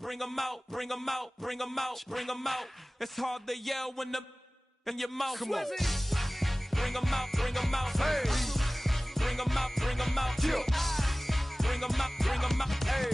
bring 'em out, bring 'em out, bring 'em out, bring 'em out. It's hard to yell when the in your mouth. Come on. Bring 'em out, bring 'em out. Hey. Bring 'em out, bring 'em out. Yeah. Bring 'em out, bring 'em out. Hey.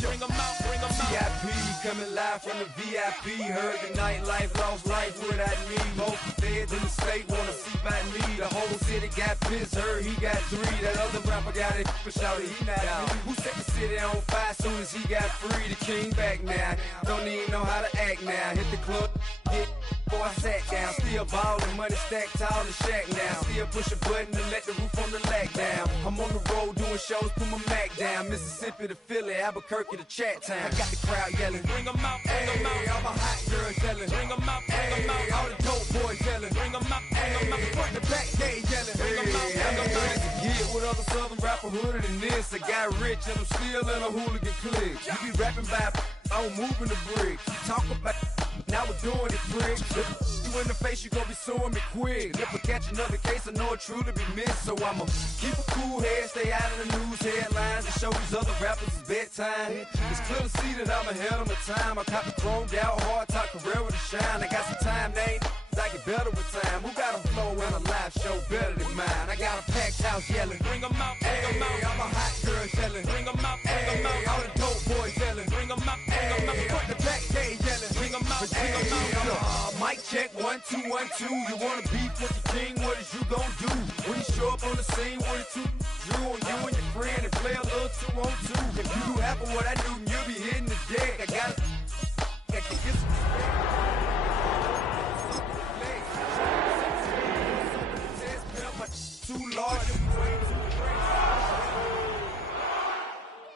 Bring 'em out, bring 'em out. VIP coming live from the VIP. Heard the nightlife, lost life without me. Most feds in the state wanna see by me. The whole city got pissed, heard he got 3. That other rapper got it, but shouted he not out. Who set the city on fire soon as he got free? The king back now, don't even know how to act now. Hit the club, get before I sat down. Still ballin', money stacked tall in shack now. Still push a button to let the roof on the lag down. I'm on the road doing shows, put my Mac down. Mississippi to Philly, Albuquerque to Chat Town. I got the crowd yelling, Bring 'em out, bring 'em out. hey, all my hot girls yelling, Bring 'em out, bring 'em hey, out. all the dope boys yelling, Bring 'em out, bring 'em out. hey, front to back gay yelling, Bring 'em out, bring 'em out. hey, to get with other southern rapper hooded than this. I got rich and I'm still in a hooligan clique. You be rapping by, I'm moving the bricks. You talk about, now we're doing it, pricks. You in the face, you gon' be suing me quick. If I catch another case, I know it truly be missed. So I'ma keep a cool head, stay out of the news headlines, and show these other rappers it's bedtime. It's clear to see that I'm ahead of my time. I caught the chromed out, hard top career with a shine. I got some time, they ain't I get better with time. Who got a flow and a live show better than mine? I got a packed house yelling, Bring 'em out, bring 'em hey, out. all my hot girls yelling, Bring 'em out, bring 'em hey, out. all the dope boys yelling, Bring 'em out, bring 'em out. hey, front to back gay yelling, Bring 'em out, bring 'em out. mic check, 1, 2, 1, 2. You wanna beef with the king? What is you gon' do? When you show up on the scene, what it two drew on you and your friend and play a little 2 on 2. If you do half of what I do, then you'll be hitting the deck. I gotta get some too large.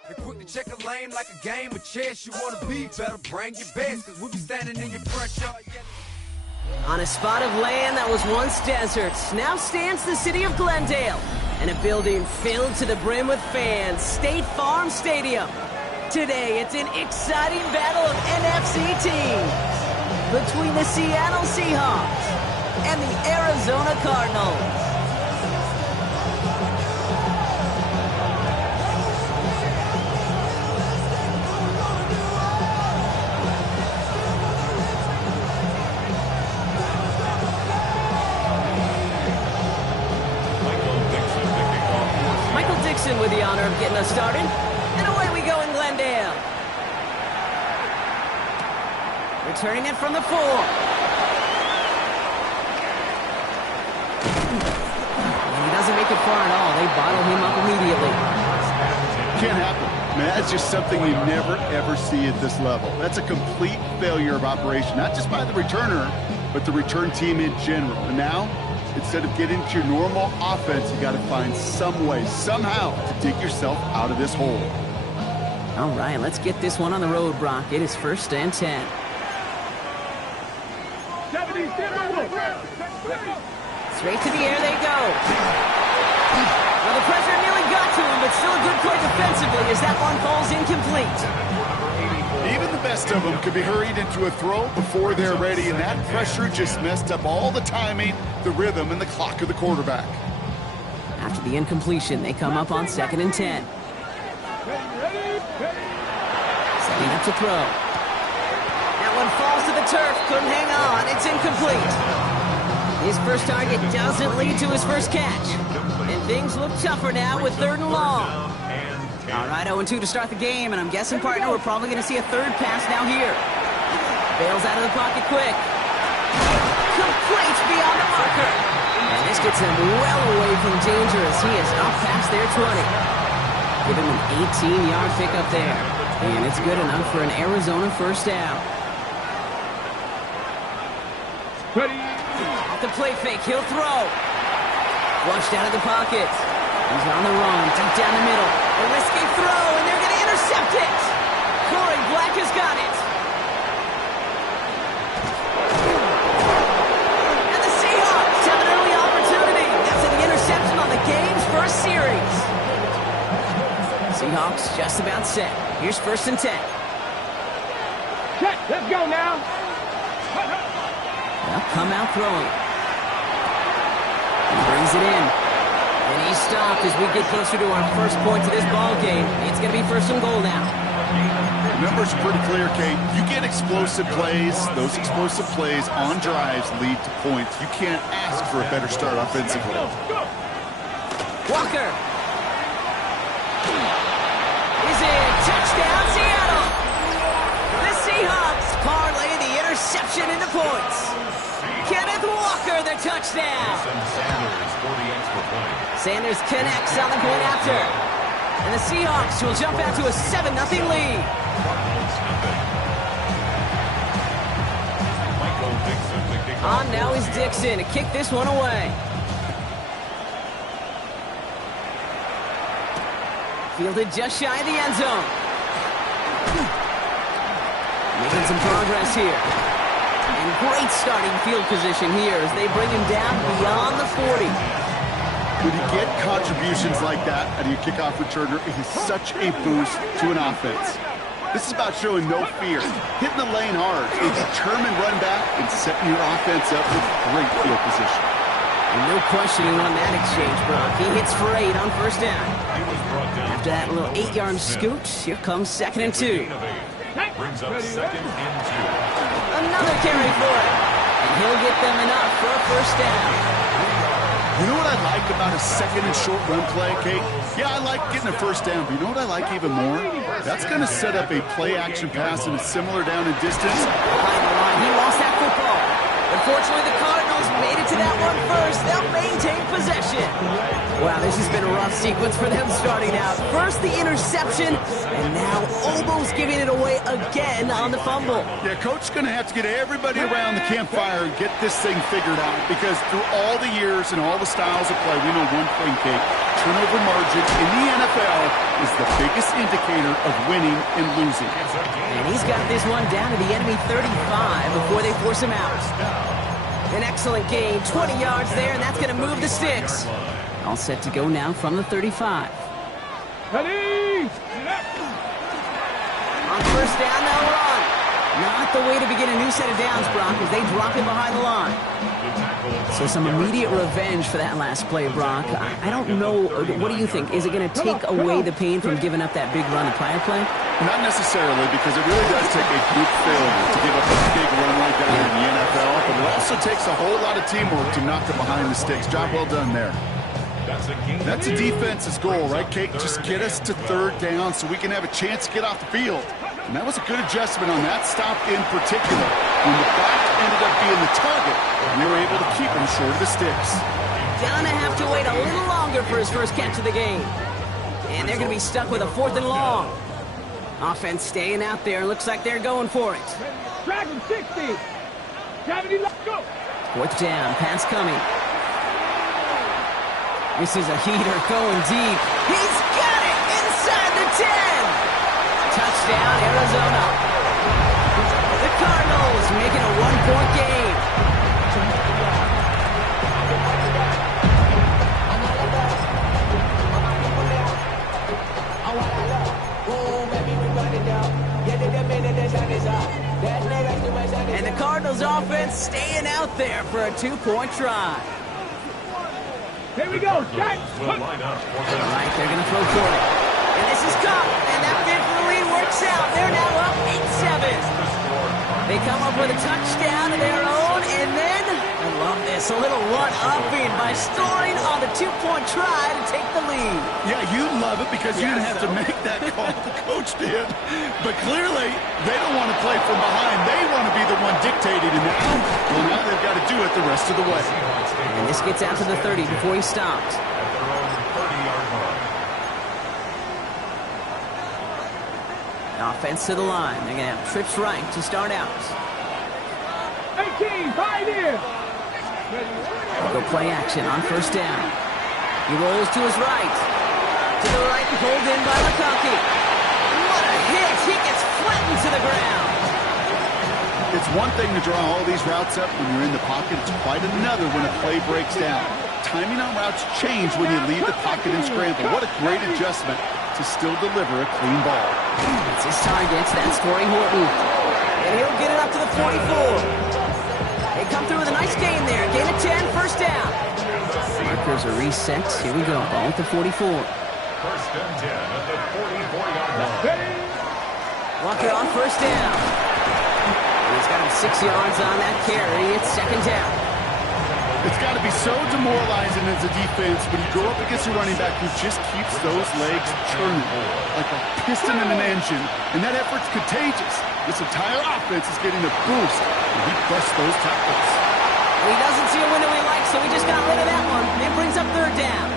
They quick to check a lane like a game of chess. You wanna be better, bring your best, cause we'll be standing in your front yard yelling. On a spot of land that was once desert, now stands the city of Glendale, and a building filled to the brim with fans, State Farm Stadium. Today, it's an exciting battle of NFC teams between the Seattle Seahawks and the Arizona Cardinals. With the honor of getting us started, and away we go in Glendale. Returning it from the 4. And he doesn't make it far at all. They bottle him up immediately. Can't happen. Man, that's just something you never, ever see at this level. That's a complete failure of operation, not just by the returner, but the return team in general. And now, instead of getting to your normal offense, you got to find some way, somehow, to dig yourself out of this hole. All right, let's get this one on the road, Brock. It is 1st and 10. Straight to the air they go. Well, the pressure nearly got to him, but still a good play defensively as that one falls incomplete. Even the best of them could be hurried into a throw before they're ready, and that pressure just messed up all the timing, the rhythm, and the clock of the quarterback. After the incompletion, they come up on 2nd and 10. Setting up to throw. That one falls to the turf, couldn't hang on, it's incomplete. His first target doesn't lead to his first catch. And things look tougher now with 3rd and long. All right, 0-2 to start the game, and I'm guessing, partner, we're probably going to see a 3rd pass now here. Bails out of the pocket quick. Complete beyond the marker. And this gets him well away from danger as he is up past their 20. Give him an 18-yard pickup there. And it's good enough for an Arizona first down. Ready? Off the play fake, he'll throw. Flushed out of the pocket. He's on the run, deep down the middle. A risky throw, and they're going to intercept it. Corey Black has got it. And the Seahawks have an early opportunity. That's an interception on the game's first series. Seahawks just about set. Here's 1st and 10. Check, let's go now. They'll come out throwing. He brings it in. And he's stopped as we get closer to our first point to this ball game. It's going to be 1st and goal now. The numbers are pretty clear, Kate. You get explosive plays. Those explosive plays on drives lead to points. You can't ask for a better start offensively. Walker. He's in. Touchdown, Seattle. The Seahawks parlay the interception into points. Kenneth Walker, the touchdown. Sanders connects on the point after. And the Seahawks will jump out to a 7-0 lead. On now is Dixon to kick this one away. Fielded just shy of the end zone. Making some progress here. And great starting field position here as they bring him down beyond the 40. When you get contributions like that out of your kickoff returner, it is such a boost to an offense. This is about showing no fear, hitting the lane hard, a determined run back, and setting your offense up with great field position. And no questioning on that exchange, Brock. He hits for 8 on first down. After that little 8-yard scoot, here comes 2nd and 2. Brings up 2nd and 2. Another carry for it. And he'll get them enough for a first down. You know what I like about a 2nd and short run play, Kate? Yeah, I like getting a first down, but you know what I like even more? That's going to set up a play-action pass in a similar down and distance. Behind the line, he lost that football. Unfortunately, the Cardinals made it to that one first. They'll maintain possession. Wow, this has been a rough sequence for them starting out. First the interception, and now almost giving it away again on the fumble. Yeah, Coach is going to have to get everybody around the campfire and get this thing figured out, because through all the years and all the styles of play, we know one thing, Kate: turnover margin in the NFL is the biggest indicator of winning and losing. And he's got this one down to the enemy 35 before they force him out. An excellent gain, 20 yards there, and that's going to move the sticks. All set to go now from the 35. Ready! On first down, they'll run. Not the way to begin a new set of downs, Brock, as they drop him behind the line. So some immediate revenge for that last play, Brock. I don't know. What do you think? Is it going to take away the pain from giving up that big run the prior play? Not necessarily, because it really does take a group failure to give up a big run like that in the NFL, but it also takes a whole lot of teamwork to knock it behind the sticks. Job well done there. That's a defense's goal, right, Kate? Just get us to 3rd down so we can have a chance to get off the field. And that was a good adjustment on that stop in particular. When the back ended up being the target, we were able to keep him short of the sticks. Gonna have to wait a little longer for his first catch of the game. And they're gonna be stuck with a 4th and long. Offense staying out there. Looks like they're going for it. Dragon 60. Gravity, let's go. 4th down. Pass coming. This is a heater going deep. He's got it inside the 10. Touchdown, Arizona. The Cardinals making a 1-point game. And the Cardinals offense staying out there for a 2-point try. Here we go, Jack. All right, they're going to throw for it. And this is Cup, and that bid for the lead works out. They're now up 8-7. They come up with a touchdown of their own, and then, I love this, a little run-upping by scoring on the 2-point try to take the lead. Yeah, you love it because you didn't have to make that call. The coach did. But clearly, they don't want to play from behind. They want to be the one dictating. And now they've got to do it the rest of the way. And this gets out to the 30 before he stopped. Offense to the line. They're going to have trips right to start out. 18, right in. Go play action on first down. He rolls to his right. To the right, pulled in by McConkey. What a hit! He gets flattened to the ground. It's one thing to draw all these routes up when you're in the pocket. It's quite another when a play breaks down. Timing on routes change when you leave the pocket and scramble. What a great adjustment to still deliver a clean ball. It's his target. That's Corey Horton. And he'll get it up to the 44. They come through with a nice gain there. Gain of 10, first down. Markers are reset. Here we go. Ball at the 44. First and 10 at the 44-yard line. Walker on first down. And he's got him 6 yards on that carry. It's second down. It's got to be so demoralizing as a defense when you go up against a running back who just keeps those legs churning like a piston in an engine, and that effort's contagious. This entire offense is getting a boost, and he busts those tackles. He doesn't see a window he likes, so he just got rid of that one. It brings up third down.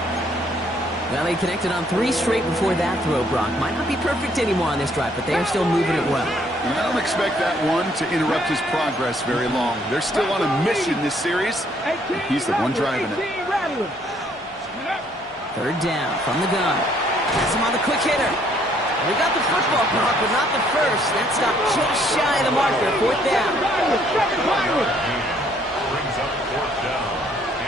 Well, he connected on 3 straight before that throw, Brock. Might not be perfect anymore on this drive, but they are still moving it well. And I don't expect that one to interrupt his progress very long. They're still on a mission this series, and he's the one driving it. Third down from the gun. Has him on the quick hitter. We got the football, Brock, but not the first. That stopped just shy of the marker. Fourth down. Brings up fourth down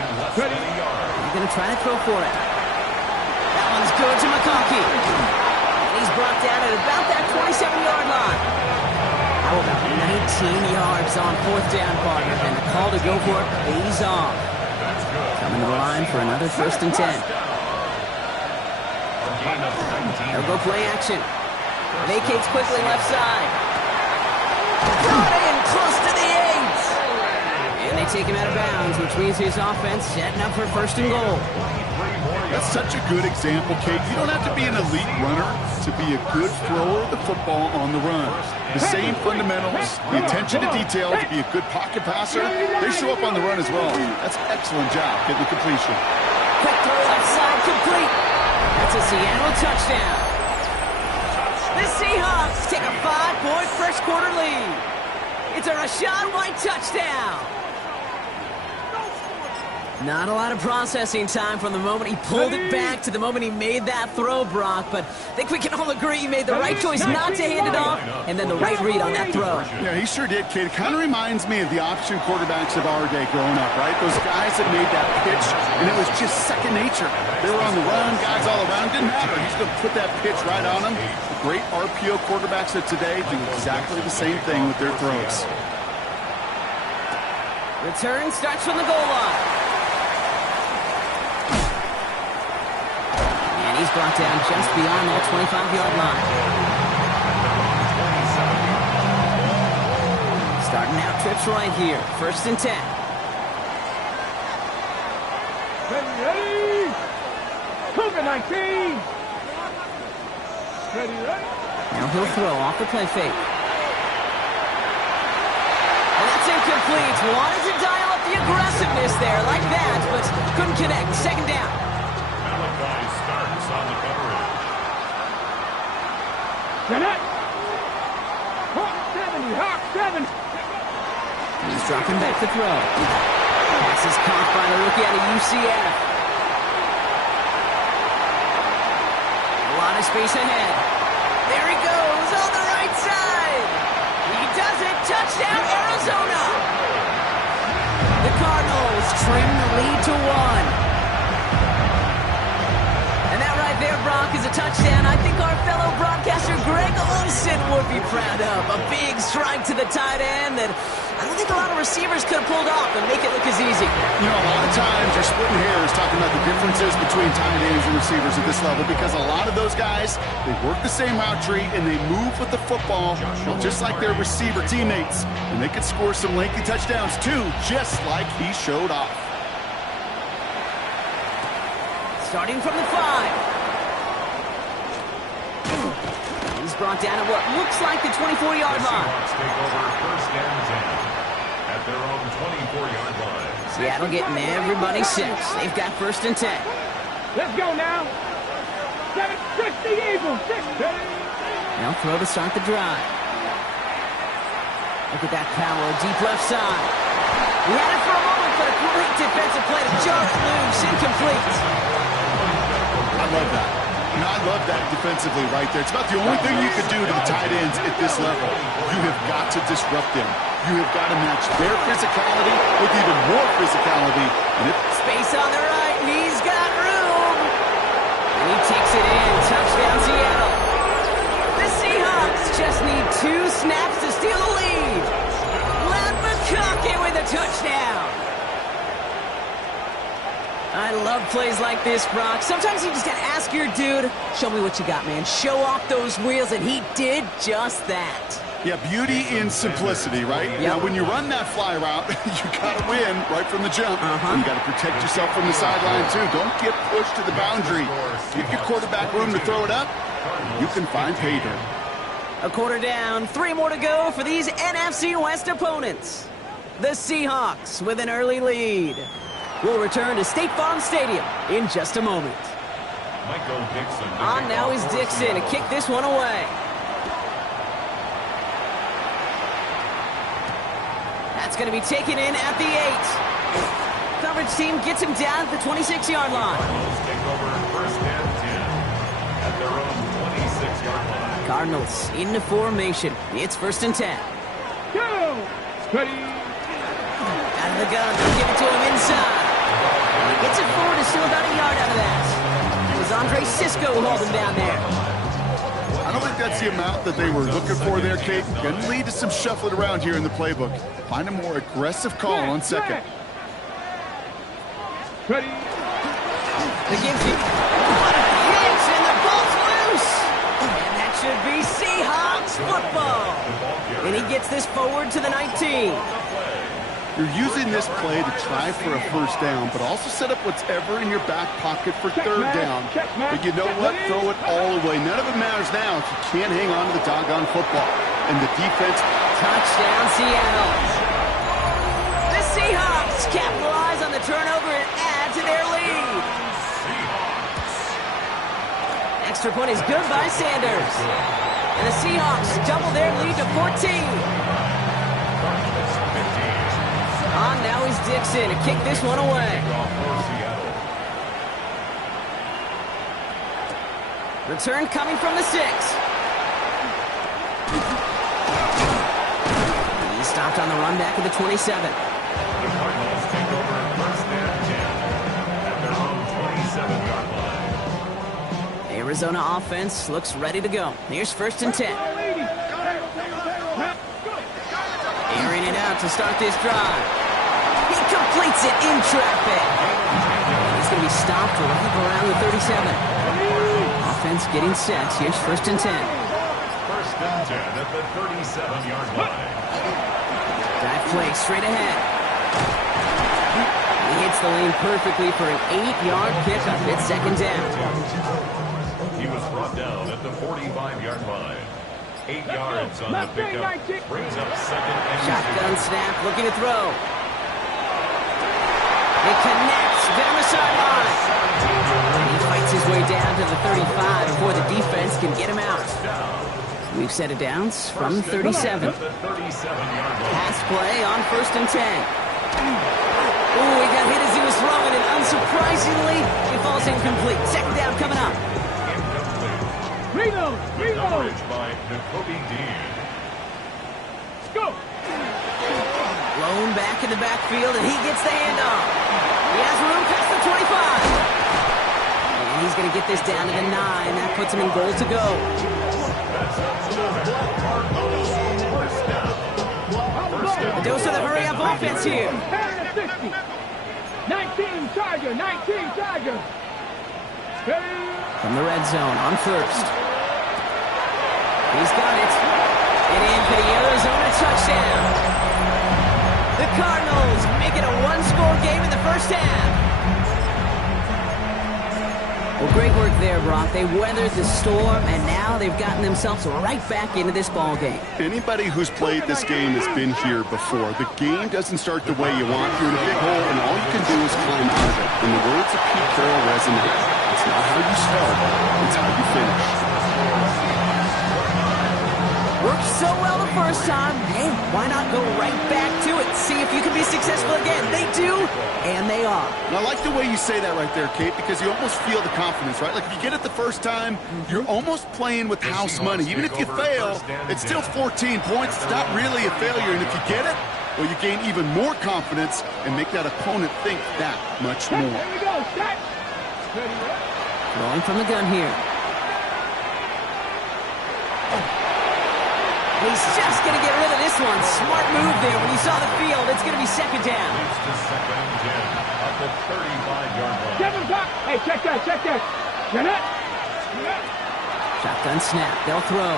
in less than a yard. He's going to try to throw for it. That one's good to McConkey. And he's brought down at about that 27-yard line. How about 19 yards on fourth down, partner? And the call to go for it pays off. Coming to the line for another first and 10. They'll go play action. Vacates quickly left side. Got in close to the 8. And they take him out of bounds, which means his offense setting up for first and goal. That's such a good example, Kate. You don't have to be an elite runner to be a good thrower of the football on the run. The same fundamentals, the attention to detail to be a good pocket passer, they show up on the run as well. That's an excellent job getting the completion. Quick throw left side, complete. That's a Seattle touchdown. The Seahawks take a 5-point first quarter lead. It's a Rachaad White touchdown. Not a lot of processing time from the moment he pulled it back to the moment he made that throw, Brock, but I think we can all agree he made the right choice not to hand it off, and then the right read on that throw. Yeah, he sure did, Kate. It kind of reminds me of the option quarterbacks of our day growing up, right? Those guys that made that pitch, and it was just second nature. They were on the run, guys all around, didn't matter. He's going to put that pitch right on them. The great RPO quarterbacks of today do exactly the same thing with their throws. Return starts from the goal line. And he's brought down just beyond that 25-yard line. Starting out trips right here. First and 10. Ready! Cougar 19! Ready! Now he'll throw off the play fake. And that's incomplete. Wanted to dial up the aggressiveness there like that, but couldn't connect. Second down. Malachi starts on the coverage. Jeanette! Hawk 70! Hawk 70! He's dropping back to throw. Pass is caught by the rookie out of UCF. A lot of space ahead. There he goes on the right side. He does it. Touchdown, Arizona. The Cardinals trim the lead to 1. And that right there, Brock, is a touchdown I think our fellow broadcaster Greg Olsen would be proud of. A big strike to the tight end that I don't think a lot of receivers could have pulled off and make it look as easy. You know, a lot of times you're splitting hairs talking about the differences between tight ends and receivers at this level because a lot of those guys, they work the same route tree and they move with the football just like their receiver teammates. And they could score some lengthy touchdowns too, just like he showed off. Starting from the 5. He's brought down at what looks like the 24-yard The line. Seahawks take over first and 10 at their own 24-yard line. Seattle getting everybody set. They've got first and 10. Let's go now! 760 Eagles! 6. Now throw to start the drive. Look at that power, deep left side. He had it for a moment, but a great defensive play to jar it loose, incomplete. I love that. You know, I love that defensively right there. It's about the only thing you could do to the tight ends at this level. You have got to disrupt them. You have got to match their physicality with even more physicality. And Space on the right, he's got room. And he takes it in, touchdown Seattle. The Seahawks just need 2 snaps to steal the lead. Matt McConkey with a touchdown. I love plays like this, Brock. Sometimes you just gotta ask your dude, show me what you got, man. Show off those wheels, and he did just that. Yeah, beauty in simplicity, right? Yep. Now, when you run that fly route, you got to win right from the jump. And you got to protect yourself from the sideline, too. Don't get pushed to the boundary. Give your quarterback room to throw it up. You can find pay dirt. A quarter down, 3 more to go for these NFC West opponents. The Seahawks with an early lead. We'll return to State Farm Stadium in just a moment. Michael Dixon. On now is Dixon to kick this one away. That's going to be taken in at the 8. Coverage team gets him down at the 26-yard line. Cardinals take over first and 10 at their own 26-yard line. Cardinals into formation. It's first and 10. Go! Ready? Out of the gun, they'll give it to him inside. And he gets it forward, is still about a yard out of that. It was Andre Cisco who hauled him down there. I don't think that's the amount that they were looking for there, Kate. Going to lead to some shuffling around here in the playbook. Find a more aggressive call on second. Ready? The give to what a hit, and the ball's loose. And that should be Seahawks football. And he gets this forward to the 19. You're using this play to try for a first down, but also set up whatever in your back pocket for third down. But you know what? Throw it all away. None of it matters now if you can't hang on to the doggone football. And the defense... Touchdown, Seattle. The Seahawks capitalize on the turnover and add to their lead. Extra point is good by Sanders. And the Seahawks double their lead to 14. On now is Dixon to kick this one away. Return coming from the 6. He stopped on the run back of the 27. The Cardinals take over first and 10 at their own 27-yard line. Arizona offense looks ready to go. Here's first and 10. Airing it out to start this drive. He completes it in traffic. He's going to be stopped right around the 37. Offense getting set. Here's first and 10. First and 10 at the 37-yard line. Dive play straight ahead. He hits the lane perfectly for an 8-yard pickup. It's second down. He was brought down at the 45-yard line. 8 yards on the pickup. Brings up second and 2. Shotgun snap, looking to throw. It connects down the sideline. And he fights his way down to the 35 before the defense can get him out. We've set it downs from 37. Pass play on first and 10. Ooh, he got hit as he was throwing, and unsurprisingly, it falls incomplete. Second down coming up. Reload! Reload! By Nakobe Dean. Go! Blown back in the backfield, and he gets the handoff. He has room past the 25. And he's going to get this down to the 9. That puts him in goal to go. A dose of the hurry-up offense here. 19 Charger, 19 Charger. From the red zone on first. He's got it. And in for the Arizona touchdown. The Cardinals make it a one-score game in the first half. Well, great work there, Brock. They weathered the storm, and now they've gotten themselves right back into this ball game. Anybody who's played this game has been here before. The game doesn't start the way you want. You're in a big hole, and all you can do is climb out of it. And the words of Pete Carroll resonate. It's not how you start, it's how you finish. Worked so well the first time. Hey, why not go right back to it? See if you can be successful again. They do, and they are. And I like the way you say that right there, Kate, because you almost feel the confidence, right? Like if you get it the first time, you're almost playing with house money. Even if you fail, it's still 14 points. It's not really a failure. And if you get it, well, you gain even more confidence and make that opponent think that much more. Here we go, set. Rolling from the gun here. He's just going to get rid of this one. Smart move there. When he saw the field, it's going to be second down. Leads to second and 10 at the 35-yard line. Kevin, top. Hey, check that, check that. Get it. Shotgun snap. They'll throw.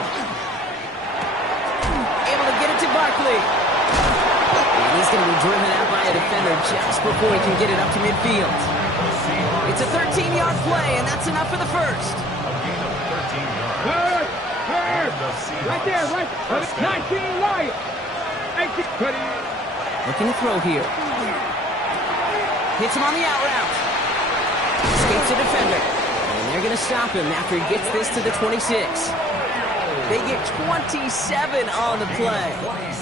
Able to get it to Barkley. And he's going to be driven out by a defender just before he can get it up to midfield. It's a 13-yard play, and that's enough for the first. A gain of 13 yards. Third. And the Seahawks. Right there, right. First down. 19 Lions. 18. Looking to throw here. Hits him on the out route. Escapes the defender. And they're going to stop him after he gets this to the 26. They get 27 on the play.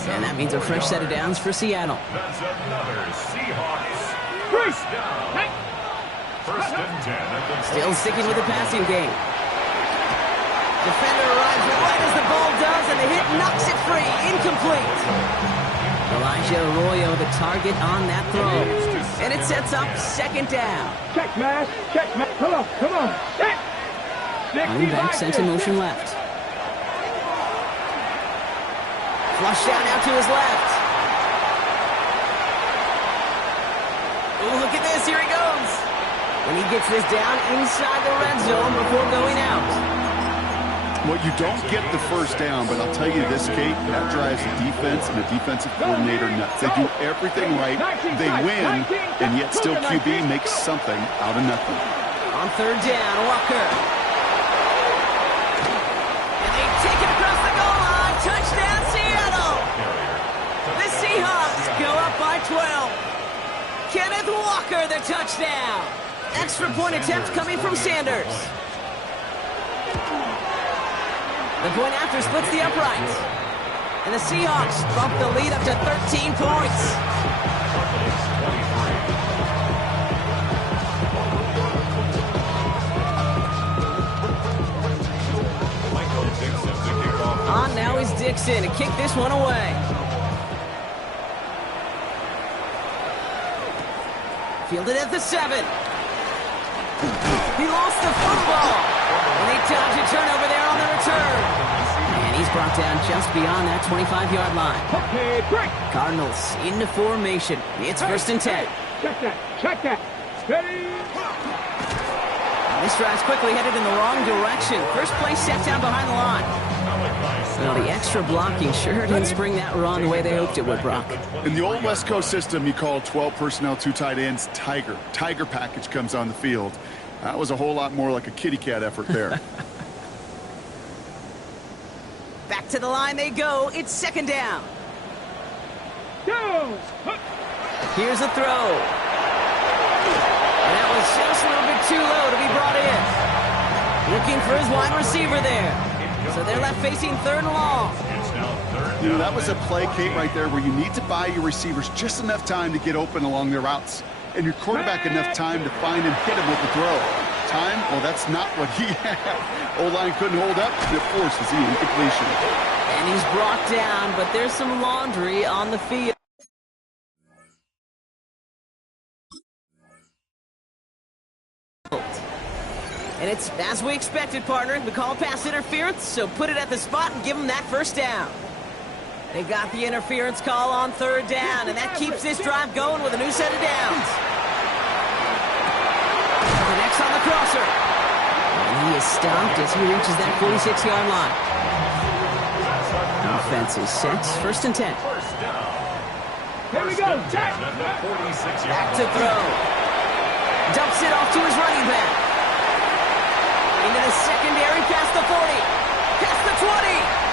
And that means a fresh set of downs for Seattle. That's another Seahawks. First down. First and 10 at the Still sticking with the passing game. Defender arrives right as the ball does, and the hit knocks it free. Incomplete. Elijah Arroyo, the target on that throw. And it sets up second down. Check, man. Check, man. Come on, come on. Check. Running back sent in motion left. Flushed out now to his left. Oh, look at this. Here he goes. When he gets this down inside the red zone before going out. Well, you don't get the first down, but I'll tell you this, Kate, that drives the defense and the defensive coordinator nuts. They do everything right, they win, and yet still QB makes something out of nothing. On third down, Walker. And they take it across the goal line. Touchdown, Seattle. The Seahawks go up by 12. Kenneth Walker, the touchdown. Extra point attempt coming from Sanders. The point after splits the uprights. And the Seahawks bump the lead up to 13 points. On now is Dixon to kick this one away. Fielded at the 7. He lost the football. And they dodge a turnover there on the return. And he's brought down just beyond that 25-yard line. Okay, break. Cardinals into formation. It's first and 10. Check that, check that. Steady. This drive's quickly headed in the wrong direction. First play set down behind the line. Well, the extra blocking sure didn't spring that run the way they hoped it would, Brock. In the old West Coast system, you call 12 personnel, 2 tight ends, Tiger. Tiger package comes on the field. That was a whole lot more like a kitty cat effort there. Back to the line they go. It's second down. Go. Here's a throw. And that was just a little bit too low to be brought in. Looking for his wide receiver there. So they're left facing third and long. You know, that was a play, Kate, right there where you need to buy your receivers just enough time to get open along their routes. And your quarterback enough time to find and hit him with the throw. Time? Well, that's not what he had. O-line couldn't hold up, and it forces the incompletion. And he's brought down, but there's some laundry on the field. And it's as we expected, partner. We call pass interference, so put it at the spot and give them that first down. They got the interference call on third down, and that keeps this drive going with a new set of downs. Connects on the crosser. And he is stopped as he reaches that 46-yard line. Offense is set. First and 10. Here we go. Check. Back to throw. Dumps it off to his running back. Into the secondary, past the 40. Past the 20.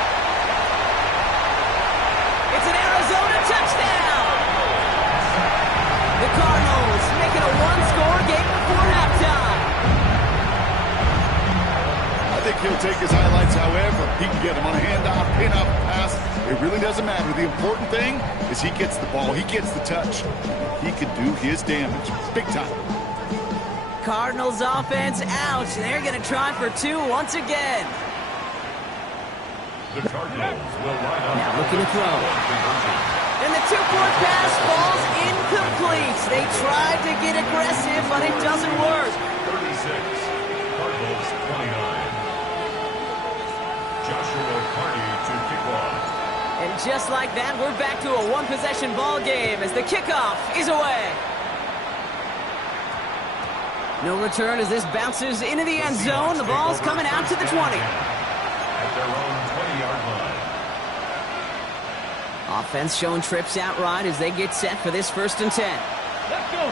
It's an Arizona touchdown! The Cardinals make it a one-score game before halftime. I think he'll take his highlights however he can get them on a handoff, pin-up, pass. It really doesn't matter. The important thing is he gets the ball. He gets the touch. He can do his damage. Big time. Cardinals offense out. They're going to try for 2 once again. The Cardinals will line up. Now looking to throw. And the 2-point pass falls incomplete. They tried to get aggressive, but it doesn't work. 36. Cardinals 29. Joshua Carney to kick off. just like that, we're back to a one-possession ball game as the kickoff is away. No return as this bounces into the end zone. The ball's coming out to the 20. At their own 20-yard line. Offense showing trips out right as they get set for this 1st and 10. Let's go.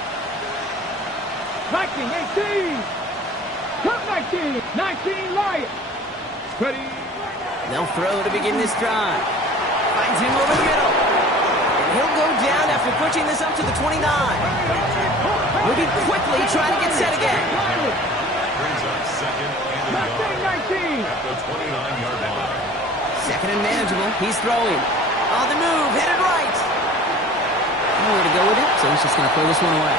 19, 18. Cut 19. 19, Lions. Ready. They'll throw to begin this drive. Finds him over the middle. And he'll go down after pushing this up to the 29. Moving quickly, trying to get set again. Brings up second and a yard 19. at the 29-yard line. Second and manageable. He's throwing. On the move, headed right. Nowhere to go with it, so he's just going to throw this one away.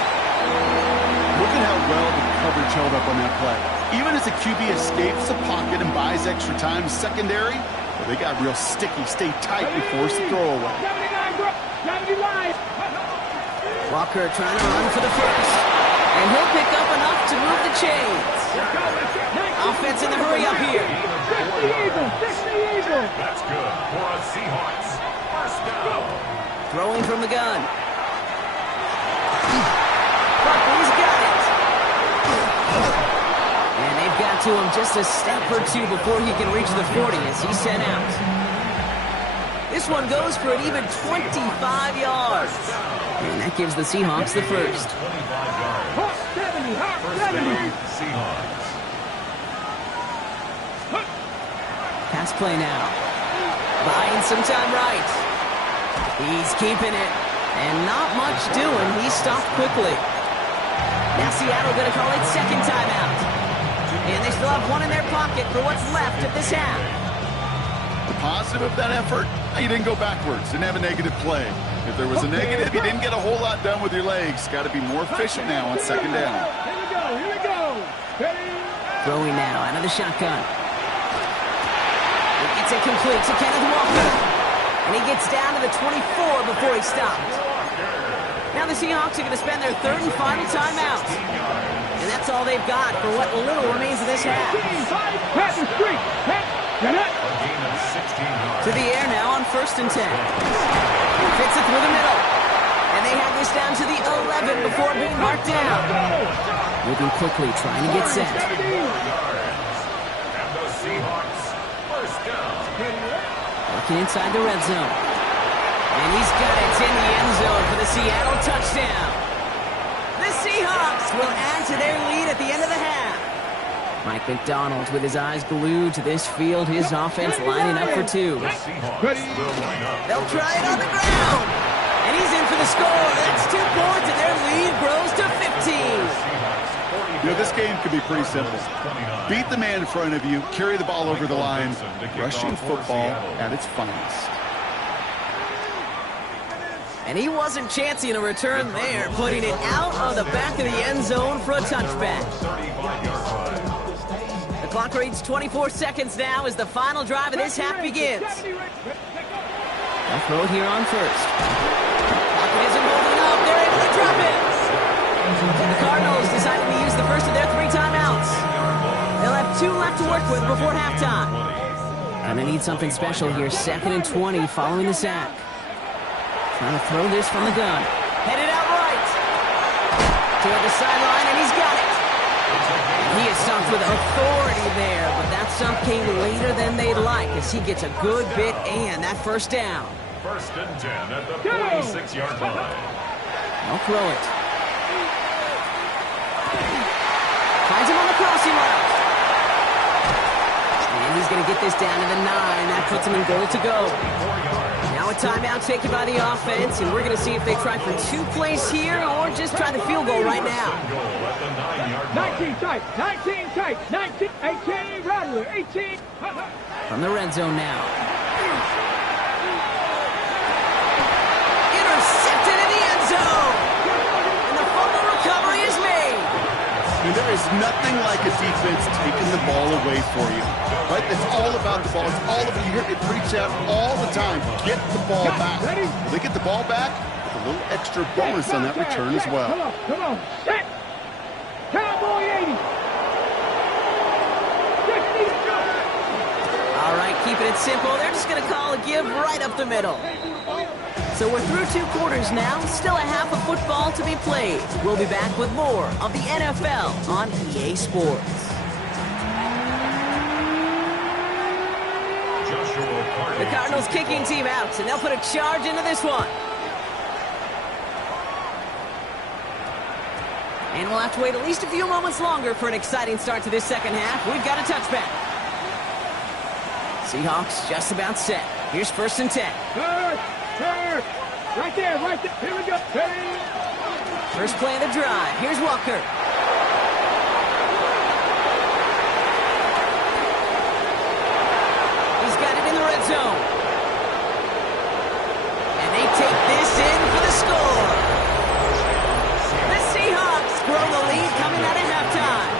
Look at how well the coverage held up on that play. Even as the QB escapes the pocket and buys extra time secondary, well, they got real sticky. Stay tight and force the throw away. 79. Walker trying to run for the first. And he'll pick up enough to move the chains. Offense in the hurry up here. 60 Eagles. That's good for a Seahawks. First down. Throwing from the gun. Buckley's got it. And they've got to him just a step or two before he can reach the 40 as he's sent out. This one goes for an even 25 yards. And that gives the Seahawks the first. 25 yards. Hawk 70. Hawk First 70. down, Seahawks. Pass play now. Buying some time right. He's keeping it. And not much doing. He stopped quickly. Now Seattle going to call it second timeout. And they still have one in their pocket for what's left of this half. The positive of that effort, you didn't go backwards, didn't have a negative play. If there was a negative, you didn't get a whole lot done with your legs. Got to be more efficient now on second down. Here we go. Ready. Throwing now out of the shotgun. It gets it complete to Kenneth Walker. And he gets down to the 24 before he stopped. Now the Seahawks are going to spend their third and final timeout. And that's all they've got for what little remains of this half. Pass the street. Get it. A gain of 16 yards. To the air now on 1st and 10. Fits it through the middle. And they have this down to the 11 before being marked down. Moving quickly, trying to get set. And the Seahawks first down. Working inside the red zone. And he's got it in the end zone for the Seattle touchdown. The Seahawks will add to their lead at the end of the half. Mike McDonald with his eyes glued to this field. His offense lining up for two. The Seahawks will line up. They'll try it on the ground. And he's in for the score. That's 2 points, and their lead grows to 15. You know, this game could be pretty simple. Beat the man in front of you, carry the ball over the line, rushing football at its finest. And he wasn't chancing a return there, putting it out of the back of the end zone for a touchback. 35-yard run. The clock reads 24 seconds now as the final drive of this half begins. They'll throw it here on first. Pocket isn't holding up. They're able to drop it. The Cardinals decided to use the first of their 3 timeouts. They'll have 2 left to work with before halftime. And they need something special here. 2nd and 20 following the sack. Trying to throw this from the gun. Headed out right. Toward the sideline, and he's got it. He is stumped with authority there, but that stump came later than they'd like as he gets a good bit and that first down. First and 10 at the 46-yard line. They'll throw it. Finds him on the crossing route. And he's going to get this down to the 9. That puts him in goal to go. Now a timeout taken by the offense, and we're going to see if they try for 2 plays here or just try the field goal right now. Goal at the 9-yard 19 tight. 19 tight. 19. 18. Rattler. 18. From the red zone now. Intercepted in the end zone. And the fumble recovery is made. And there is nothing like a defense taking the ball away for you. Right? It's all about the ball. It's all about, you hear it preach out all the time. Get the ball back. Well, they get the ball back with a little extra bonus on that return as well. Come on. Set. Cowboy 80. 60 to go. All right, keeping it simple. They're just going to call a give right up the middle. So we're through 2 quarters now. Still a half of football to be played. We'll be back with more of the NFL on EA Sports. The Cardinals kicking team out, and they'll put a charge into this one. And we'll have to wait at least a few moments longer for an exciting start to this second half. We've got a touchback. Seahawks just about set. Here's 1st and 10. Right there. Here we go. First play of the drive. Here's Walker. He's got it in the red zone. And they take this in for the score. The Seahawks grow the lead coming out of halftime.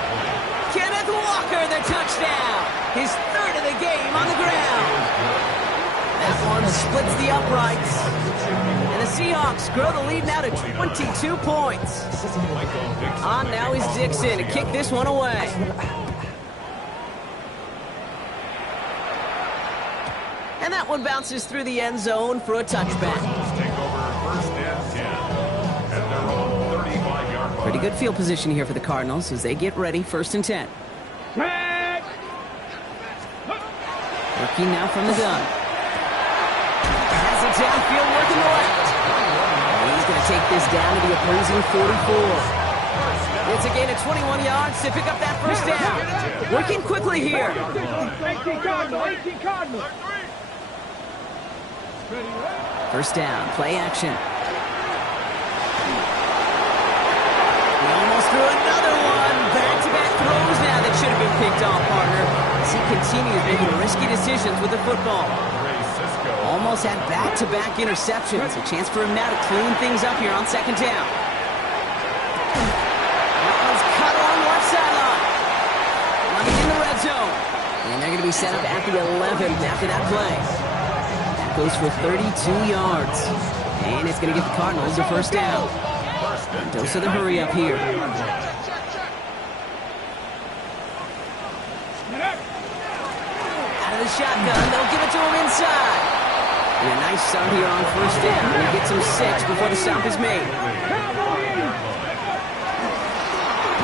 Kenneth Walker, the touchdown. His 3rd of the game on the ground. That one splits the uprights. And the Seahawks grow the lead now to 22 points. On now is Dixon to kick this one away. And that one bounces through the end zone for a touchback. Take over 1st and 10 at their own 35-yard line. Pretty good field position here for the Cardinals as they get ready. 1st and 10. Working now from the gun. Has it downfield, working the left. He's going to take this down to the opposing 44. It's a gain of 21 yards to pick up that 1st down. Working quickly here. 18 Cardinals. 1st down, play action. He almost threw another one. Back-to-back throws now that should have been picked off, partner. As he continues making risky decisions with the football. Almost had back-to-back interceptions. A chance for him now to clean things up here on 2nd down. That one's cut on left sideline. Running in the red zone. And they're going to be set up at the 11th after that play. That goes for 32 yards. And it's going to give the Cardinals a 1st down. Dose of the hurry up here. Out of the shotgun, they'll give it to him inside. And a nice start here on 1st down. He gets him 6 before the stop is made.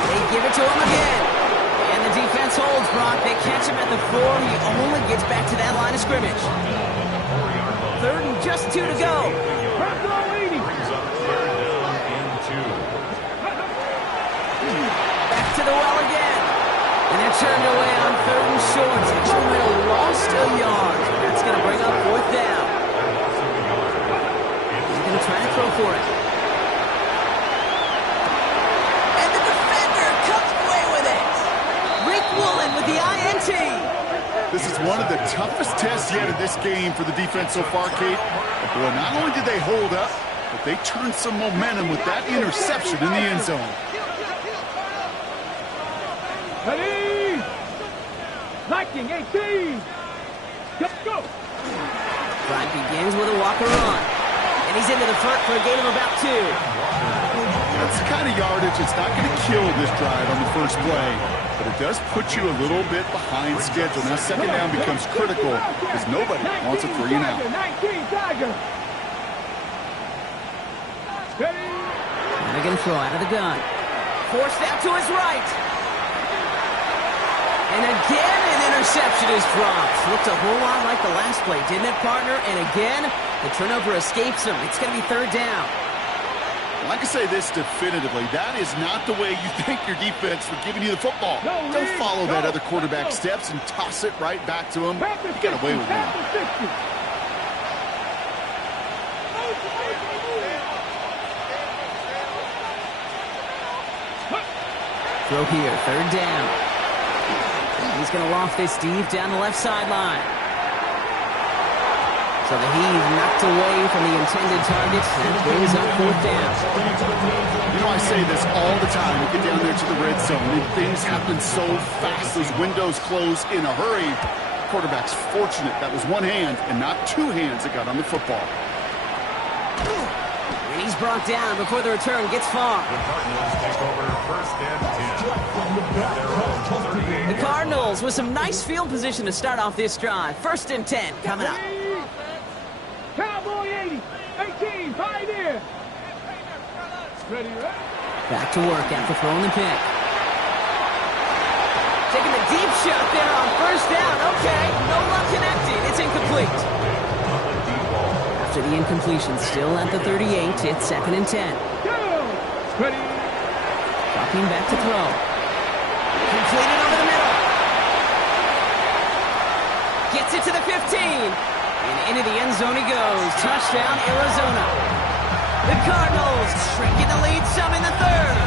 They give it to him again. And the defense holds, Brock. They catch him at the 4. He only gets back to that line of scrimmage. 3rd and just 2 to go. Back to the well again. And they're turned away on 3rd and short. Actually might have lost a yard. That's going to bring up 4th down. He's going to try to throw for it. And the defender comes away with it. Rick Woolen with the INT. This is one of the toughest tests yet in this game for the defense so far, Kate. But boy, not only did they hold up, but they turned some momentum with that interception in the end zone. Ready? Lightning 18. Go. Drive begins with a Walker run. And he's into the front for a gain of about 2. That's the kind of yardage that's not going to kill this drive on the first play, but it does put you a little bit behind schedule. Now 2nd down becomes critical because nobody wants a 3 and out. 19 Tiger. And they're going to throw out of the gun. Forced out to his right. And again, an interception is dropped. Looked a whole lot like the last play, didn't it, partner? And again, the turnover escapes him. It's going to be 3rd down. Well, I can say this definitively. That is not the way you thank your defense for giving you the football. Don't follow that other quarterback steps and toss it right back to him. You got away with one. Throw here, 3rd down. He's going to loft this deep down the left sideline. So the heave knocked away from the intended target and brings up 4th down. You know, I say this all the time. You get down there to the red zone and things happen so fast. Those windows close in a hurry. Quarterback's fortunate that was one hand and not 2 hands that got on the football. And he's brought down before the return gets far. The Cardinals take over first and 10. At their own 38. The Cardinals with some nice field position to start off this drive. First and 10 coming up. Cowboy 80, 18, Pioneer. Ready, right? Back to work after throwing the pick. Taking the deep shot there on first down. Okay, no luck connecting. It's incomplete. After the incompletion, still at the 38, it's second and 10. Go! Ready? Dropping back to throw. Completed over the middle. Gets it to the 15. And into the end zone he goes. Touchdown, Arizona. The Cardinals shrinking the lead some in the third.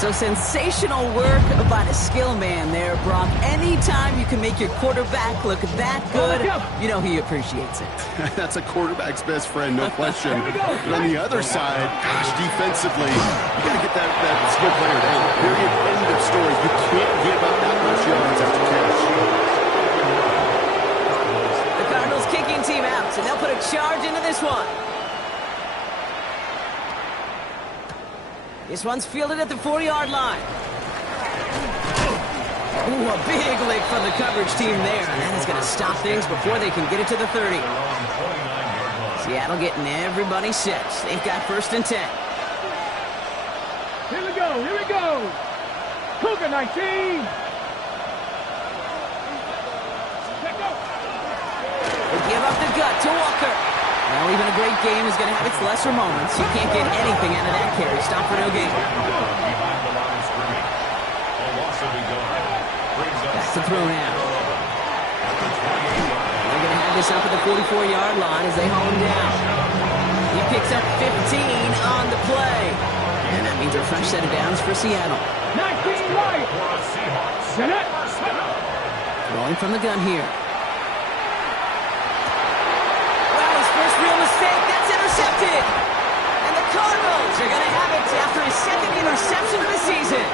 So sensational work by the skill man there, Brock. Anytime you can make your quarterback look that good, you know he appreciates it. That's a quarterback's best friend, no question. But on the other side, gosh, defensively, you got to get that skill player down. Period. End of story. You can't give up that much yards after catch. The Cardinals kicking team out, and they'll put a charge into this one. This one's fielded at the 40-yard line. Ooh, a big lick from the coverage team there. And that is going to stop things before they can get it to the 30. Seattle getting everybody set. They've got first and 10. Here we go, here we go. Cougar 19. They give up the gut to Walker. Well, even a great game is going to have its lesser moments. You can't get anything out of that carry. Stop for no gain. Back to throw now. They're going to have this up at the 44-yard line as they haul him down. He picks up 15 on the play. And that means a fresh set of downs for Seattle. 19 right. Set it. Throwing from the gun here. Real mistake, that's intercepted. And the Cardinals are going to have it after his second interception of the season.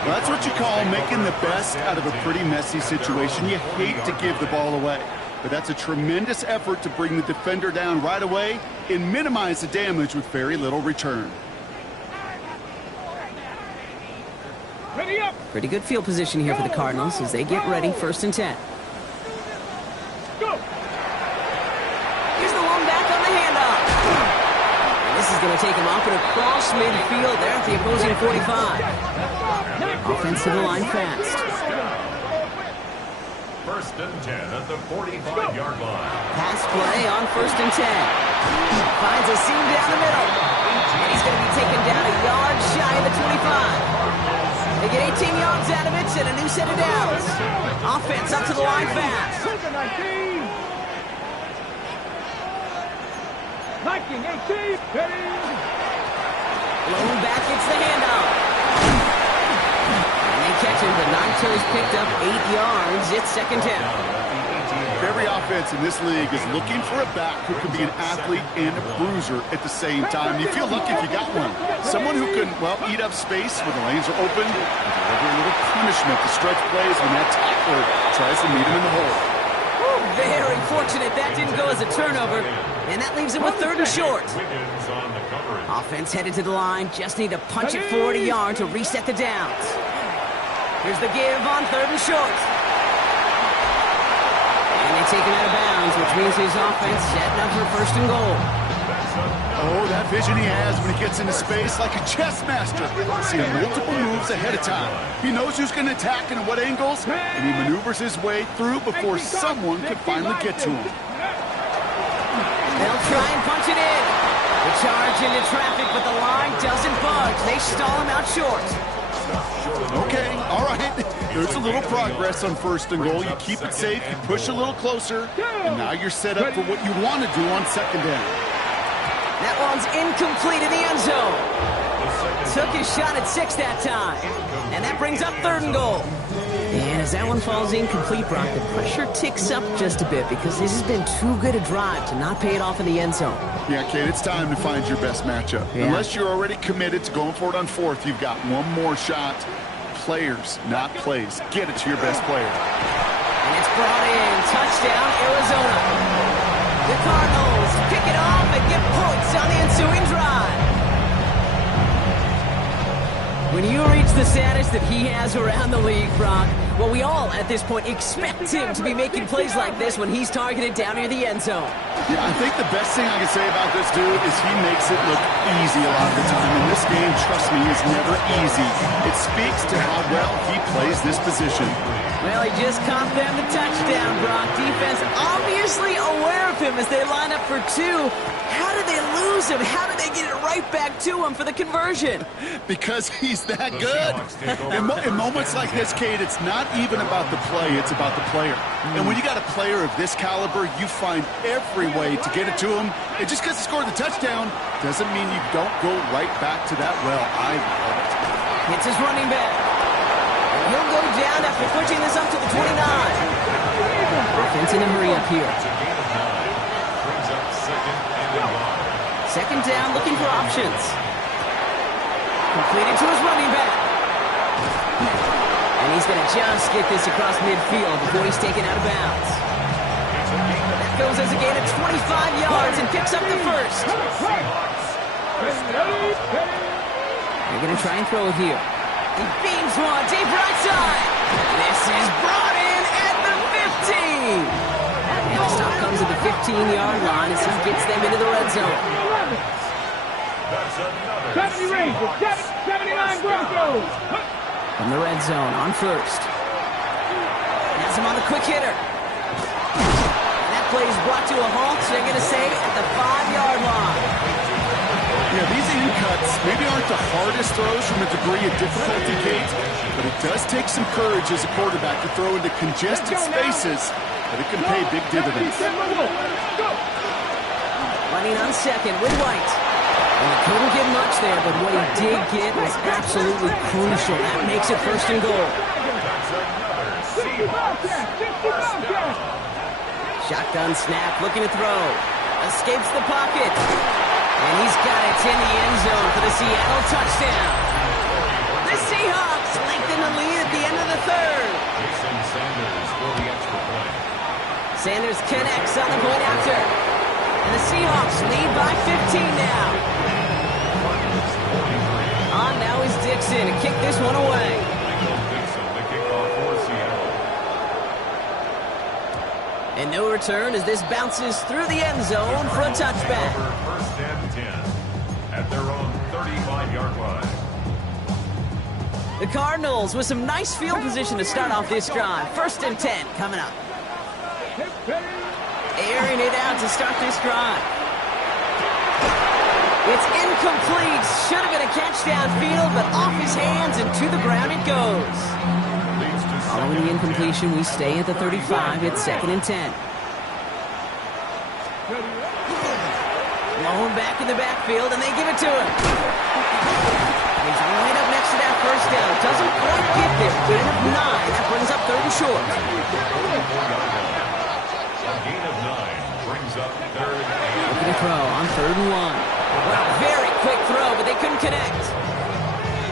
Well, that's what you call making the best out of a pretty messy situation. You hate to give the ball away, but that's a tremendous effort to bring the defender down right away and minimize the damage with very little return. Ready up. Pretty good field position here for the Cardinals as they get ready, first and 10. Go. Going to take him off and across midfield there at the opposing 45. Offense to the line fast. First and 10 at the 45-yard line. Pass play on first and 10. Finds a seam down the middle. And he's going to be taken down a yard shy of the 25. They get 18 yards out of it and a new set of downs. Offense up to the line fast. 19, 18, ready. Blown back, it's the handoff. And they catch him, but Nito's picked up 8 yards. It's second down. Every offense in this league is looking for a back who can be an athlete and a bruiser at the same time. You feel lucky if you got one. Someone who can, well, eat up space when the lanes are open and deliver a little punishment to stretch plays when that tackler tries to meet him in the hole. Very fortunate that didn't go as a turnover, and that leaves him with third and short. Offense headed to the line, just need to punch it 40 yards to reset the downs. Here's the give on third and short. And they take him out of bounds, which means his offense setting up for first and goal. Oh, that vision he has when he gets into space like a chess master. Seeing multiple moves ahead of time. He knows who's going to attack and at what angles, and he maneuvers his way through before someone can finally get to him. They'll try and punch it in. The charge into traffic, but the line doesn't budge. They stall him out short. Okay, all right. There's a little progress on first and goal. You keep it safe, you push a little closer, and now you're set up for what you want to do on second down. That one's incomplete in the end zone. Took his shot at 6 that time. And that brings up third and goal. And as that one falls incomplete, Brock, the pressure ticks up just a bit because this has been too good a drive to not pay it off in the end zone. Yeah, Kate, it's time to find your best matchup. Yeah. Unless you're already committed to going for it on fourth, you've got one more shot. Players, not plays. Get it to your best player. And it's brought in. Touchdown, Arizona. The Cardinals pick it off and get points on the ensuing drive. When you reach the status that he has around the league, Brock, well, we all at this point expect him to be making plays like this when he's targeted down near the end zone. Yeah, I think the best thing I can say about this dude is he makes it look easy a lot of the time. And this game, trust me, is never easy. It speaks to how well he plays this position. Well, he just caught them the touchdown, Brock. Defense obviously aware of him as they line up for two. How did they lose him? How did they get it right back to him for the conversion? Because he's that good. In moments like this, Kate, it's not even about the play, it's about the player. And when you got a player of this caliber, you find every way to get it to him. And just because he scored the touchdown doesn't mean you don't go right back to that well. I love it. It's his running back. He'll go down after pushing this up to the 29. Defense in a hurry up here. Second down, looking for options. Completed to his running back. And he's going to just get this across midfield before he's taken out of bounds. That goes as a gain of 25 yards and picks up the first. They're going to try and throw it here. He beams one deep right side. This is brought in at the 15. And the stop comes at the 15-yard line as he gets them into the red zone. 70 Rangers, 79 Broncos. From the red zone on first. Has him on the quick hitter. And that play is brought to a halt, so they're going to say at the 5-yard line. Yeah, these in cuts maybe aren't the hardest throws from a degree of difficulty, Kate, but it does take some courage as a quarterback to throw into congested spaces, but it can pay big dividends. Running on second with White. Well, he couldn't get much there, but what he did get was absolutely crucial. That makes it first and goal. Shotgun snap, looking to throw. Escapes the pocket. And he's got it in the end zone for the Seattle touchdown. The Seahawks lengthen the lead at the end of the third. Sanders connects on the point after. And the Seahawks lead by 15 now. On now is Dixon to kick this one away. And no return as this bounces through the end zone for a touchback. First and 10 at their own 35-yard line. The Cardinals with some nice field position to start off this drive. First and 10 coming up. Airing it out to start this drive. It's incomplete. Should have been a catch downfield, but off his hands and to the ground it goes. Following the incompletion, we stay at the 35. It's second and 10. Blown back in the backfield, and they give it to him. He's right up next to that first down. Doesn't quite get there. Gain of 9. That brings up third and short. Gain of 9 brings up third and Looking to throw on third and 1. Well, very quick throw, but they couldn't connect.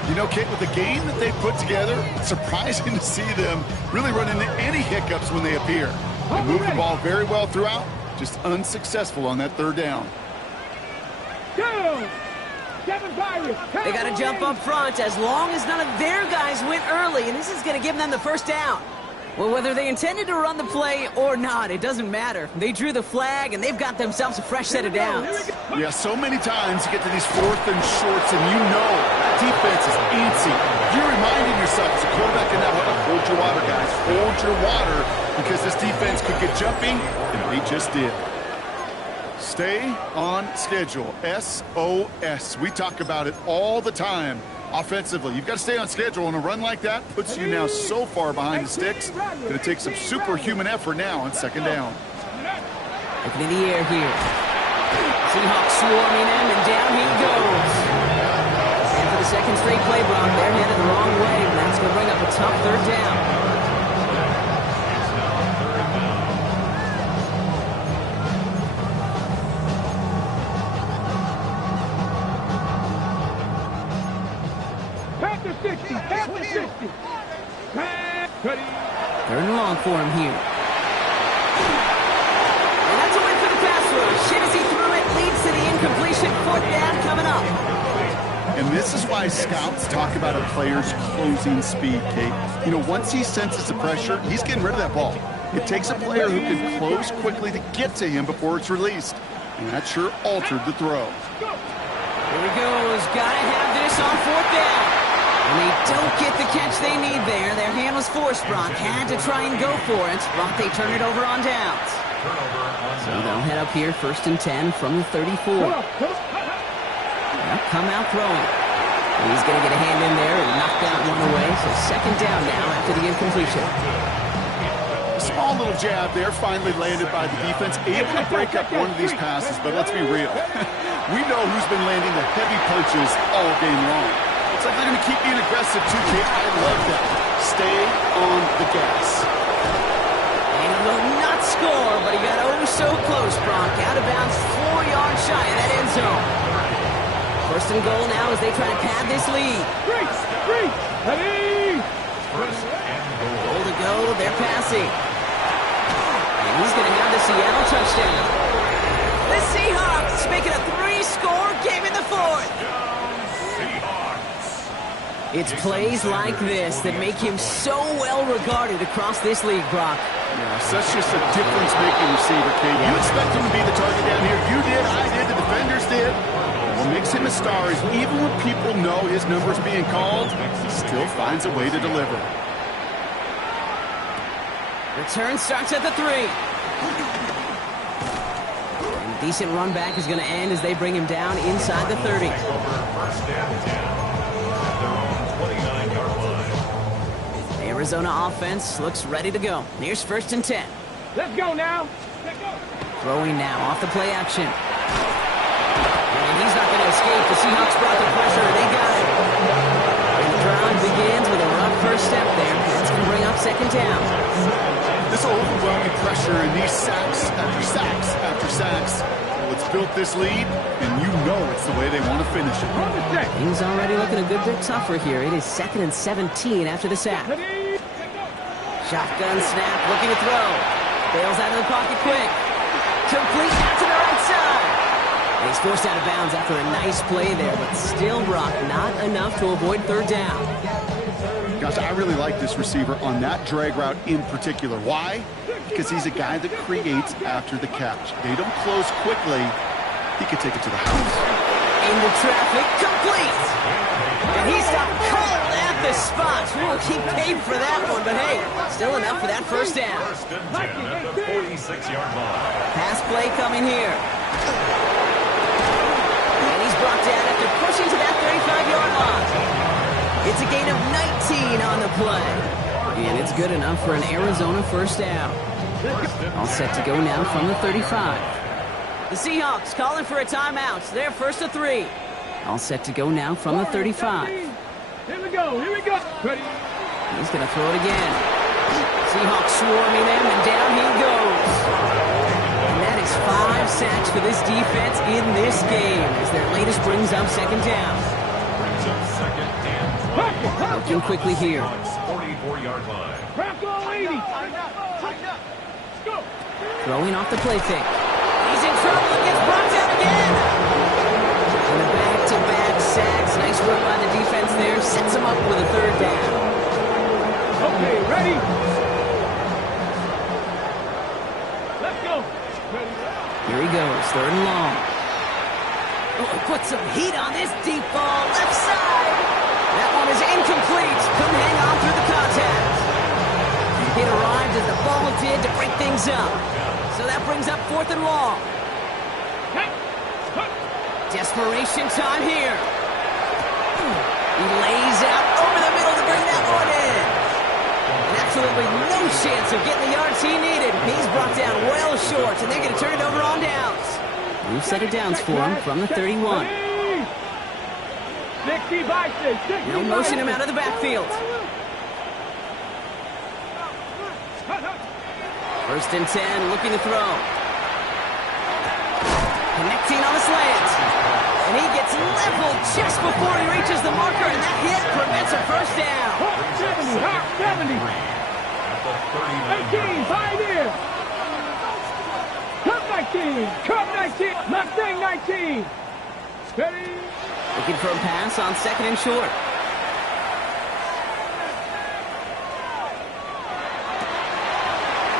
You know, Kate, with the game that they put together, it's surprising to see them really run into any hiccups when they appear. They move the ball very well throughout, just unsuccessful on that third down. They got to jump up front as long as none of their guys went early, and this is going to give them the first down. Well, whether they intended to run the play or not, it doesn't matter. They drew the flag, and they've got themselves a fresh set of downs. Yeah, so many times you get to these fourth and shorts, and you know defense is antsy. You're reminding yourself as a quarterback in that huddle, hold your water, guys. Hold your water, because this defense could get jumping, and they just did. Stay on schedule. SOS. We talk about it all the time. Offensively, you've got to stay on schedule, and a run like that puts you now so far behind the sticks. Going to take some superhuman effort now on second down. Looking in the air here. Seahawks swarming him, and down he goes. And for the second straight play, Brock, they're headed the wrong way, and that's going to bring up a tough third down. Third and long for him here. And that's a win for the pass Shit as he threw it leads to the incompletion. 4th down coming up. And this is why scouts talk about a player's closing speed, Kate. You know, once he senses the pressure, he's getting rid of that ball. It takes a player who can close quickly to get to him before it's released. And that sure altered the throw. Here he goes. Gotta have this on 4th down. And they don't get the catch they need there. Their hand was forced, Brock. Had to try and go for it. Brock, they turn it over on downs. So they'll head up here 1st and 10 from the 34. They'll come out throwing. He's going to get a hand in there and knock that one away. So 2nd down now after the incompletion. Small little jab there, finally landed by the defense, able to break up one of these passes, but let's be real. We know who's been landing the heavy punches all game long. It's like they're going to keep being aggressive too, Kate. I love that. Stay on the gas. And he will not score, but he got oh so close, Brock. Out of bounds 4 yards shy of that end zone. 1st and goal now as they try to pad this lead. Ready! Goal to go, they're passing. And he's going to have the Seattle touchdown. The Seahawks making a 3-score game in the 4th. It's plays like this that make him so well regarded across this league, Brock. Yeah, such just a difference-making receiver, Kate. You expect him to be the target down here. You did, I did, the defenders did. What makes him a star is even when people know his number's being called, he still finds a way to deliver. Return starts at the 3. And a decent run back is going to end as they bring him down inside the 30. The Arizona offense looks ready to go. Here's 1st and 10. Let's go now. Let's go. Throwing now off the play action. And he's not going to escape. The Seahawks brought the pressure. They got it. And the drive begins with a rough first step there. That's going to bring up 2nd down. This overwhelming pressure and these sacks after sacks after sacks. Well, it's built this lead, and you know it's the way they want to finish it. Things already looking a good bit tougher here. It is 2nd and 17 after the sack. Shotgun snap, looking to throw. Bails out of the pocket quick. Complete out to the right side. And he's forced out of bounds after a nice play there, but still, Brock, not enough to avoid 3rd down. Gosh, I really like this receiver on that drag route in particular. Why? Because he's a guy that creates after the catch. They don't close quickly. He could take it to the house. Into traffic, complete! And he stopped cold at the spot. Ooh, he paid for that one, but hey, still enough for that 1st down. 1st and 10 at the 46-yard line. Pass play coming here. And he's brought down after pushing to that 35-yard line. It's a gain of 19 on the play. And it's good enough for an Arizona 1st down. All set to go now from the 35. The Seahawks calling for a timeout. They're 1st and 3. All set to go now from the 35. Here we go. Ready? He's going to throw it again. Seahawks swarming them, and down he goes. And that is 5 sacks for this defense in this game as their latest brings up 2nd down. Brings up 2nd and 20. Looking quickly here. 44-yard line. Bronco 80. Throwing off the play fake. He's in trouble and gets brought down again. And the back-to-back sacks. Nice work by the defense there. Sets him up with a 3rd down. Okay, ready? Let's go. Ready? Here he goes, 3rd and long. Oh, put some heat on this deep ball, left side. That one is incomplete. Couldn't hang on through the contact. It arrived as the ball did to break things up. So that brings up 4th and long. Desperation time here. He lays out over the middle to bring that one in. And absolutely no chance of getting the yards he needed. He's brought down well short, and they're going to turn it over on downs. New set of downs for him from the 31. 60 by 6. They'll motion him out of the backfield. 1st and 10, looking to throw. Connecting on the slant. And he gets leveled just before he reaches the marker, and that hit prevents a 1st down. 70. At the 39-yard 18, 5 here. Come back 19. Come 19. Mustang 19. Ready? Looking for a pass on 2nd and short.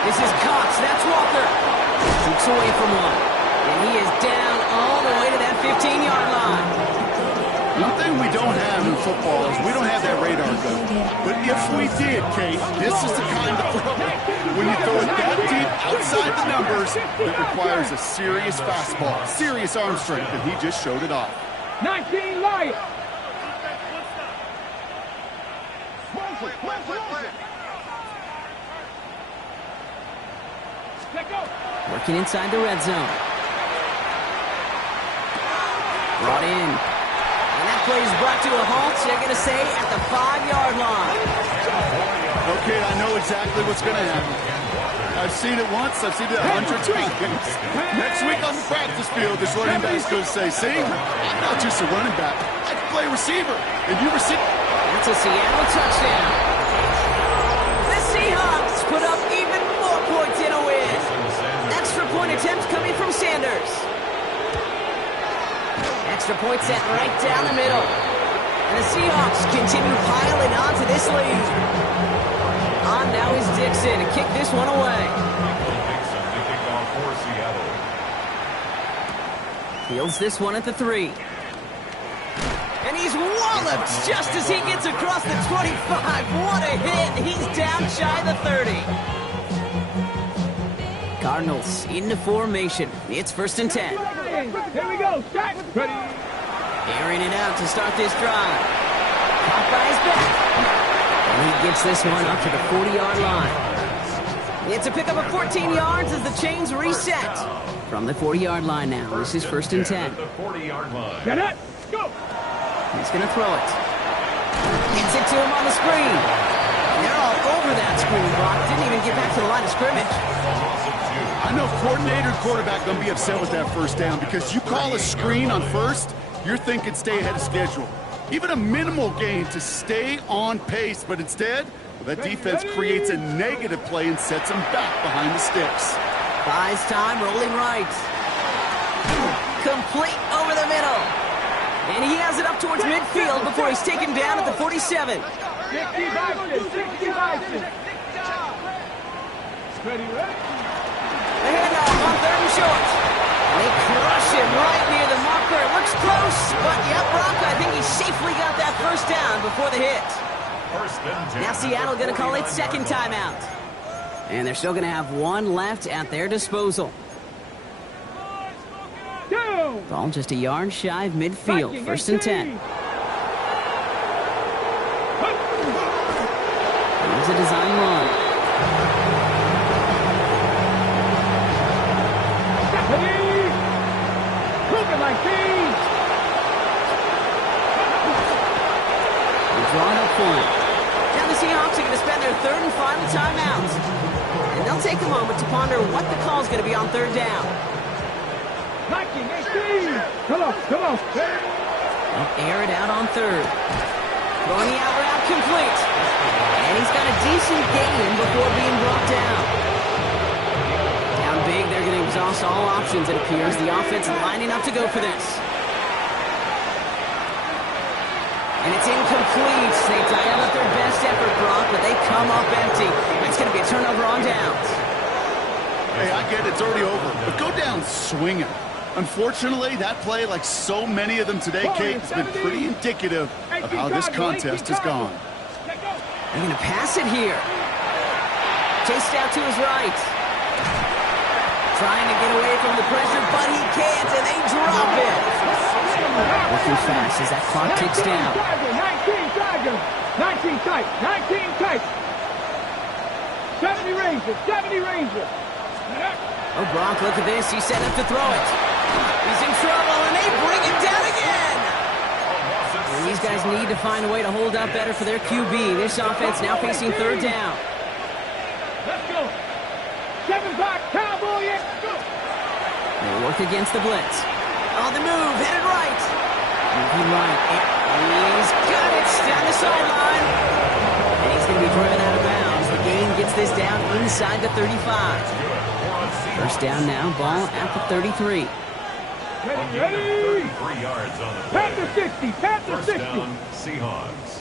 This is Cox. That's Walker. Shoots away from one. And he is down all the way to that 15-yard line. One thing we don't have in football is we don't have that radar gun. But if we did, Kate, this is the kind of throw when you throw it that deep outside the numbers that requires a serious fastball, serious arm strength, and he just showed it off. 19 Lions. Working inside the red zone. Brought in. And that play is brought to a halt, they're going to say, at the 5-yard line. Okay, I know exactly what's going to happen. I've seen it once, I've seen it 100 times. Next week on the practice field, this running back's going to say, see, I'm not just a running back, I can play receiver, and you receive. That's a Seattle touchdown. The Seahawks put up even more points in a win. Extra point attempt coming from Sanders. Extra point set right down the middle. And the Seahawks continue piling on to this lead. On now is Dixon to kick this one away. Dixon to kick off for Seattle. Fields this one at the 3. And he's walloped just as he gets across the 25. What a hit. He's down shy of the 30. Cardinals into formation. It's 1st and 10. Here we go. Start. Ready. Airing it out to start this drive. Caught by his back. And he gets this one up to the 40-yard line. It's a pickup of 14 yards as the chains reset. From the 40-yard line now, this is 1st and 10. The 40-yard line. Get it. Go. He's going to throw it. Gets it to him on the screen. They're all over that screen, Brock. Didn't even get back to the line of scrimmage. I know coordinator and quarterback going to be upset with that first down because you call a screen on first, you're thinking stay ahead of schedule. Even a minimal gain to stay on pace, but instead, well, that defense creates a negative play and sets them back behind the sticks. Buys time, rolling right. Complete over the middle. And he has it up towards midfield before he's taken down at the 47. 60 Bison. Ready, ready. The handoff on 3rd and short. They crush him right near the marker. It looks close, but yep, Brock, I think he safely got that first down before the hit. Now Seattle going to call it 2nd timeout. And they're still going to have one left at their disposal. Down. Ball just a yard shy of midfield. 1st and 10. Here's a design run. Drawn up for it. Now the Seahawks are going to spend their 3rd and final timeout. And they'll take a moment to ponder what the call is going to be on 3rd down. Come on. They'll air it out on 3rd. Throwing the out route complete. And he's got a decent gain before being brought down. Down big, they're going to exhaust all options, it appears. The offense lining up to go for this. And it's incomplete. They dial up their best effort, Brock, but they come up empty. It's going to be a turnover on downs. Hey, I get it. It's already over. But go down swinging. Unfortunately, that play, like so many of them today, Kate, has been pretty indicative of how this contest has gone. They're going to pass it here. Chased out to his right. Trying to get away from the pressure, but he can't, and they drop it. Working fast as that clock ticks down. 19 tight. 70 Rangers. Oh, Brock, look at this. He's set up to throw it. He's in trouble, and they bring him down again. And these guys need to find a way to hold up better for their QB. This offense now facing 3rd down. Let's go. 7-5, Cowboy, go. They work against the blitz. On the move, headed right. Moving right. And he's got it down the sideline. And he's going to be driven out of bounds. The gain gets this down inside the 35. First down now, ball at the 33. Ready? 33 yards on the play. Panther 60, Panther First 60. down, Seahawks.